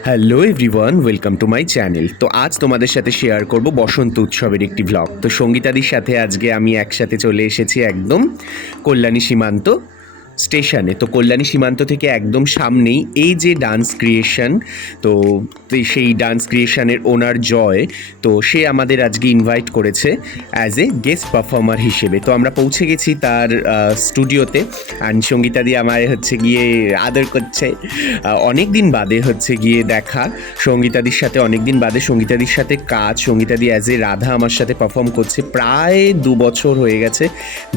Hello everyone, welcome to my channel. তো আজ তোমাদের সাথে শেয়ার করব বসন্ত উৎসবের একটি ভ্লগ। তো সঙ্গীতাদির সাথে আজকে আমি একসাথে চলে এসেছি একদম কল্যাণী সীমান্ত স্টেশনে। তো কল্যাণী সীমান্ত থেকে একদম সামনেই এই যে ডান্স ক্রিয়েশন, তো সেই ডান্স ক্রিয়েশনের ওনার জয়, তো সে আমাদের আজকে ইনভাইট করেছে অ্যাজ এ গেস্ট পারফর্মার হিসেবে। তো আমরা পৌঁছে গেছি তার স্টুডিওতে। অ্যান্ড সঙ্গীতাদি আমায় হচ্ছে গিয়ে আদর করছে। অনেক দিন বাদে হচ্ছে গিয়ে দেখা সঙ্গীতাদির সাথে, অনেক দিন বাদে সঙ্গীতাদির সাথে কাজ। সঙ্গীতাদি অ্যাজ এ রাধা আমার সাথে পারফর্ম করছে প্রায় 2 বছর হয়ে গেছে।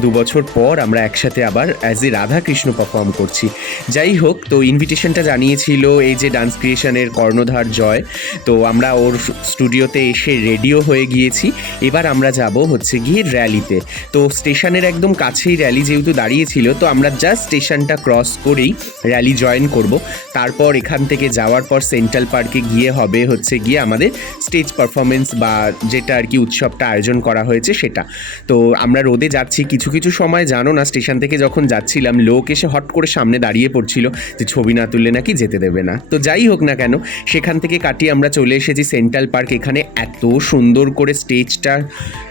2 বছর পর আমরা একসাথে আবার as a Radha Krishna perform করছি। যাই হোক, তো ইনভিটেশনটা জানিয়েছিল এই যে ডান্স ক্রিয়েশনের কর্ণধার জয়। তো আমরা ওর স্টুডিওতে এসে রেডিও হয়ে গিয়েছি। এবার আমরা যাব হচ্ছে গিয়ে র্যালিতে। তো স্টেশনের একদম কাছেই র্যালি যেহেতু দাঁড়িয়েছিল, তো আমরা জাস্ট স্টেশনটা ক্রস করেই র্যালি জয়েন করব। তারপর এখান থেকে যাওয়ার পর সেন্ট্রাল পার্কে গিয়ে হবে হচ্ছে গিয়ে আমাদের স্টেজ পারফরমেন্স, বা যেটা আর কি উৎসবটা আয়োজন করা হয়েছে সেটা। তো আমরা রোদে যাচ্ছি, কিছু কিছু সময় জানো না, স্টেশন থেকে যখন যাচ্ছিলাম লোক এসে হট করে সামনে দাঁড়িয়ে পড়ছিল যে ছবি না তুললে নাকি যেতে দেবে না। তো যাই হোক না কেন, সেখান থেকে কাটিয়ে আমরা চলে এসেছি সেন্ট্রাল পার্ক। এখানে এত সুন্দর করে স্টেজটা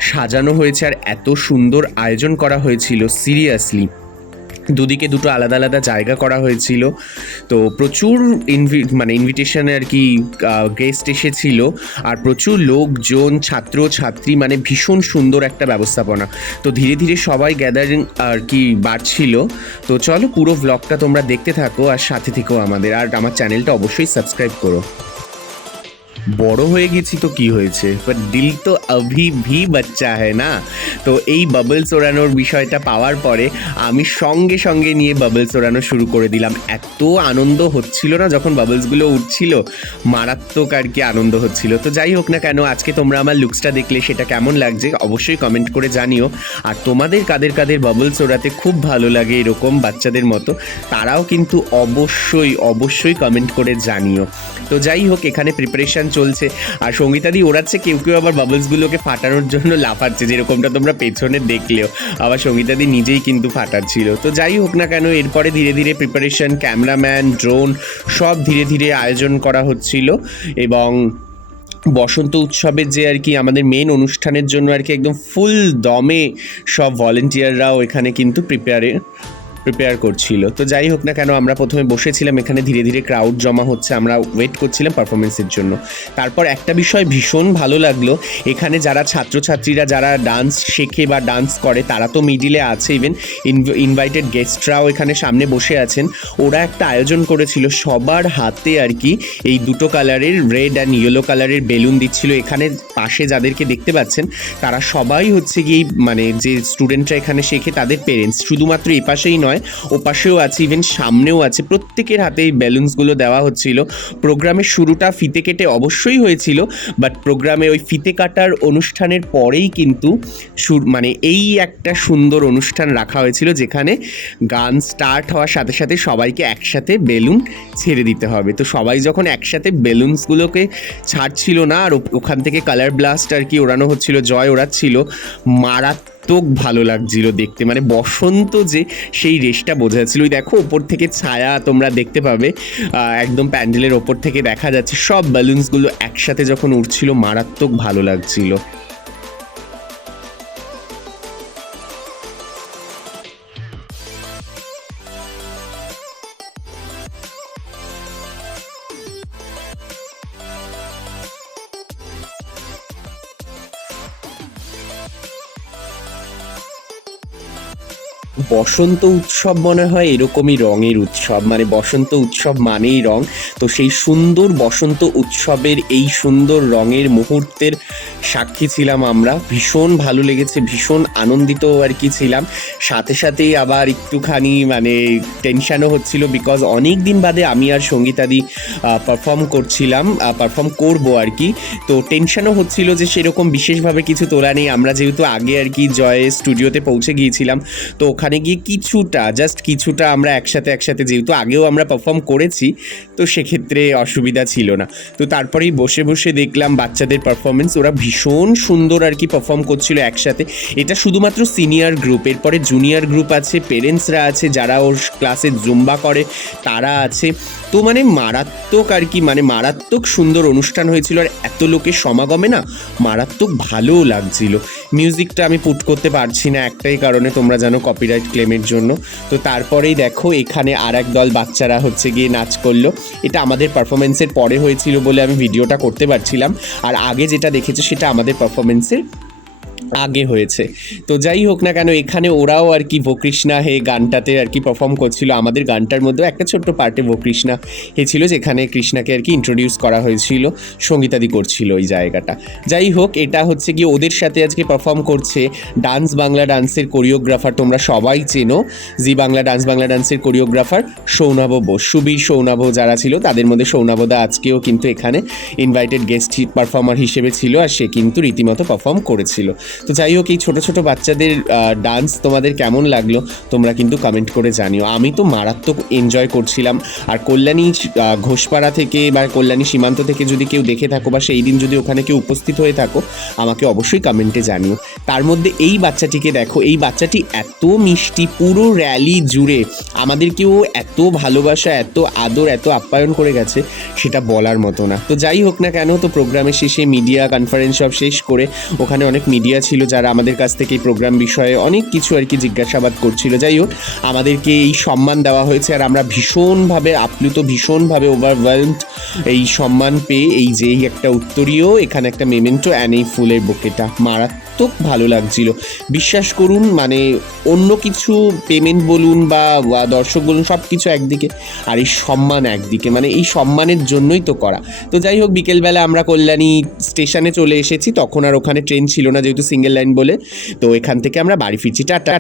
সাজানো হয়েছে আর এত সুন্দর আয়োজন করা হয়েছিল, সিরিয়াসলি। দুদিকে দুটো আলাদা আলাদা জায়গা করা হয়েছিল। তো প্রচুর ইনভিটেশনে আর কি গেস্ট এসেছিল, আর প্রচুর লোকজন, ছাত্র ছাত্রী, মানে ভীষণ সুন্দর একটা ব্যবস্থাপনা। তো ধীরে ধীরে সবাই গ্যাদারিং আর কি বাড়ছিল। তো চলো পুরো ভ্লগটা তোমরা দেখতে থাকো আর সাথে থেকেও আমাদের, আর আমার চ্যানেলটা অবশ্যই সাবস্ক্রাইব করো। বড় হয়ে গেছি তো কি হয়েছে, বাট দিল তো অভি ভি বাচ্চা হ্যায় না। তো এই বাবলস ওড়ানোর বিষয়টা পাওয়ার পরে আমি সঙ্গে সঙ্গে নিয়ে বাবলস ওড়ানো শুরু করে দিলাম। এত আনন্দ হচ্ছিল না যখন বাবলসগুলো উঠছিল, মারাত্মক আর কি আনন্দ হচ্ছিল। তো যাই হোক না কেন, আজকে তোমরা আমার লুকসটা দেখলে সেটা কেমন লাগছে অবশ্যই কমেন্ট করে জানিও। আর তোমাদের কাদের কাদের বাবলস ওড়াতে খুব ভালো লাগে এরকম বাচ্চাদের মতো, তারাও কিন্তু অবশ্যই অবশ্যই কমেন্ট করে জানিও। তো যাই হোক, এখানে প্রিপারেশন চলছে আর সঙ্গীতাদি ওড়াচ্ছে, কেউ কেউ আবার বাবলসগুলোকে ফাটানোর জন্য লাফাচ্ছে, যেরকমটা তোমরা পেছনে দেখলেও। আবার সঙ্গীতাদি নিজেই কিন্তু ফাটাচ্ছিল। তো যাই হোক না কেন, এরপরে ধীরে ধীরে প্রিপারেশন, ক্যামেরাম্যান, ড্রোন সব ধীরে ধীরে আয়োজন করা হচ্ছিল। এবং বসন্ত উৎসবের যে আর কি আমাদের মেন অনুষ্ঠানের জন্য আর কি একদম ফুল দমে সব ভলেন্টিয়াররাও এখানে কিন্তু প্রিপেয়ার করছিল। তো যাই হোক না কেন, আমরা প্রথমে বসেছিলাম, এখানে ধীরে ধীরে ক্রাউড জমা হচ্ছে, আমরা ওয়েট করছিলাম পারফরমেন্সের জন্য। তারপর একটা বিষয় ভীষণ ভালো লাগলো, এখানে যারা ছাত্রছাত্রীরা যারা ডান্স শেখে বা ডান্স করে তারা তো মিডিলে আছে, ইভেন ইনভাইটেড গেস্টরাও এখানে সামনে বসে আছেন। ওরা একটা আয়োজন করেছিল, সবার হাতে আর কি এই দুটো কালারের রেড অ্যান্ড ইয়েলো কালারের বেলুন দিচ্ছিল। এখানে পাশে যাদেরকে দেখতে পাচ্ছেন তারা সবাই হচ্ছে গিয়ে মানে যে স্টুডেন্টরা এখানে শেখে তাদের পেরেন্টস। শুধুমাত্র এই পাশেই নয়, ও পাশেও আছে, ইভেন সামনেও আছে, প্রত্যেকের হাতে এই বেলুনসগুলো দেওয়া হচ্ছিল। প্রোগ্রামের শুরুটা ফিতে কেটে অবশ্যই হয়েছিল, বাট প্রোগ্রামে ওই ফিতে কাটার অনুষ্ঠানের পরেই কিন্তু মানে এই একটা সুন্দর অনুষ্ঠান রাখা হয়েছিল, যেখানে গান স্টার্ট হওয়ার সাথে সাথে সবাইকে একসাথে বেলুন ছেড়ে দিতে হবে। তো সবাই যখন একসাথে বেলুনসগুলোকে ছাড়ছিল না, আর ওখান থেকে কালার ব্লাস্ট আর কি ওড়ানো হচ্ছিল, জয় ওড়াচ্ছিল, মারাত্মক ভালো লাগছিল দেখতে। মানে বসন্ত যে সেই রেশটা বোঝা যাচ্ছিল। ওই দেখো ওপর থেকে ছায়া তোমরা দেখতে পাবে, একদম প্যান্ডেলের ওপর থেকে দেখা যাচ্ছে সব বেলুনসগুলো একসাথে যখন উঠছিল, মারাত্মক ভালো লাগছিল। বসন্ত উৎসব মনে হয় এরকমই রঙের উৎসব, মানে বসন্ত উৎসব মানেই রং। তো সেই সুন্দর বসন্ত উৎসবের এই সুন্দর রঙের মুহূর্তের সাক্ষী ছিলাম আমরা। ভীষণ ভালো লেগেছে, ভীষণ আনন্দিত আর কি ছিলাম। সাথে সাথেই আবার একটুখানি মানে টেনশানও হচ্ছিল, বিকজ অনেক দিন বাদে আমি আর সঙ্গীতাদি পারফর্ম করবো আর কি। তো টেনশানও হচ্ছিল যে সেরকম বিশেষভাবে কিছু তোলা নেই। আমরা যেহেতু আগে আর কি জয় স্টুডিওতে পৌঁছে গিয়েছিলাম, তো ওখানে ওখানে গিয়ে কিছুটা আমরা একসাথে যেহেতু আগেও আমরা পারফর্ম করেছি, তো সেক্ষেত্রে অসুবিধা ছিল না। তো তারপরেই বসে বসে দেখলাম বাচ্চাদের পারফরমেন্স, ওরা ভীষণ সুন্দর আর কি পারফর্ম করছিল একসাথে। এটা শুধুমাত্র সিনিয়র গ্রুপ, এরপরে জুনিয়র গ্রুপ আছে, পেরেন্টসরা আছে যারা ওর ক্লাসে জুম্বা করে তারা আছে। তো মানে মারাত্মক আর কি, মানে মারাত্মক সুন্দর অনুষ্ঠান হয়েছিল। আর এত লোকের সমাগমে না মারাত্মক ভালোও লাগছিল। মিউজিকটা আমি পুট করতে পারছি না একটাই কারণে, তোমরা জানো কপিরাইট ক্লেমের জন্য। তো তারপরেই দেখো এখানে আর এক দল বাচ্চারা হচ্ছে গিয়ে নাচ করলো। এটা আমাদের পারফরমেন্সের পরে হয়েছিল বলে আমি ভিডিওটা করতে পারছিলাম, আর আগে যেটা দেখেছো সেটা আমাদের পারফরমেন্সের আগে হয়েছে। তো যাই হোক না কেন, এখানে ওরাও আর কি ভো কৃষ্ণা হে গানটাতে আর কি পারফর্ম করছিল। আমাদের গানটার মধ্যেও একটা ছোট্ট পার্টে ভো কৃষ্ণা হে ছিল, যেখানে কৃষ্ণাকে আর কি ইন্ট্রোডিউস করা হয়েছিল, সঙ্গীতাদি করছিল ওই জায়গাটা। যাই হোক, এটা হচ্ছে গিয়ে ওদের সাথে আজকে পারফর্ম করছে ডান্স বাংলা ডান্সের কোরিওগ্রাফার, তোমরা সবাই চেনো জি বাংলা ডান্সের কোরিওগ্রাফার সৌনভ বোস, সুবীর সৌনভ যারা ছিল তাদের মধ্যে সৌনভদা আজকেও কিন্তু এখানে ইনভাইটেড গেস্ট পারফর্মার হিসেবে ছিল, আর সে কিন্তু রীতিমতো পারফর্ম করেছিল। তো যাই হোক, এই ছোটো ছোটো বাচ্চাদের ডান্স তোমাদের কেমন লাগলো তোমরা কিন্তু কমেন্ট করে জানিও। আমি তো মারাত্মক এনজয় করছিলাম। আর কল্যাণী ঘোষপাড়া থেকে বা কল্যাণী সীমান্ত থেকে যদি কেউ দেখে থাকো বা সেই দিন যদি ওখানে কেউ উপস্থিত হয়ে থাকো, আমাকে অবশ্যই কমেন্টে জানিও। তার মধ্যে এই বাচ্চাটিকে দেখো, এই বাচ্চাটি এত মিষ্টি, পুরো র্যালি জুড়ে আমাদেরকেও এত ভালোবাসা, এত আদর, এত আপ্যায়ন করে গেছে, সেটা বলার মতো না। তো যাই হোক না কেন, তো প্রোগ্রামের শেষে মিডিয়া কনফারেন্স সব শেষ করে ওখানে অনেক মিডিয়া ছিল যারা আমাদের কাছ থেকে এই প্রোগ্রাম বিষয়ে অনেক কিছু আর কি জিজ্ঞাসাবাদ করছিল। যাই হোক, আমাদেরকে এই সম্মান দেওয়া হয়েছে, আর আমরা ভীষণভাবে আপ্লুত, ভীষণভাবে ওভারওয়েলমড এই সম্মান পেয়ে। এই যে এই একটা উত্তরীয়, এখানে একটা মেমেন্টো অ্যান্ড এই ফুলের বুকেটা মারাত্মক ভালো লাগছিল। বিশ্বাস করুন, মানে অন্য কিছু পেমেন্ট বলুন বা দর্শক বলুন, সব কিছু একদিকে, আর এই সম্মান একদিকে, মানে এই সম্মানের জন্যই তো করা। তো যাই হোক, বিকেলবেলা আমরা কল্যাণী স্টেশনে চলে এসেছি। তখন আর ওখানে ট্রেন ছিল না যেহেতু সিঙ্গেল লাইন বলে, তো এখান থেকে আমরা বাড়ি ফিরছি। টাটা।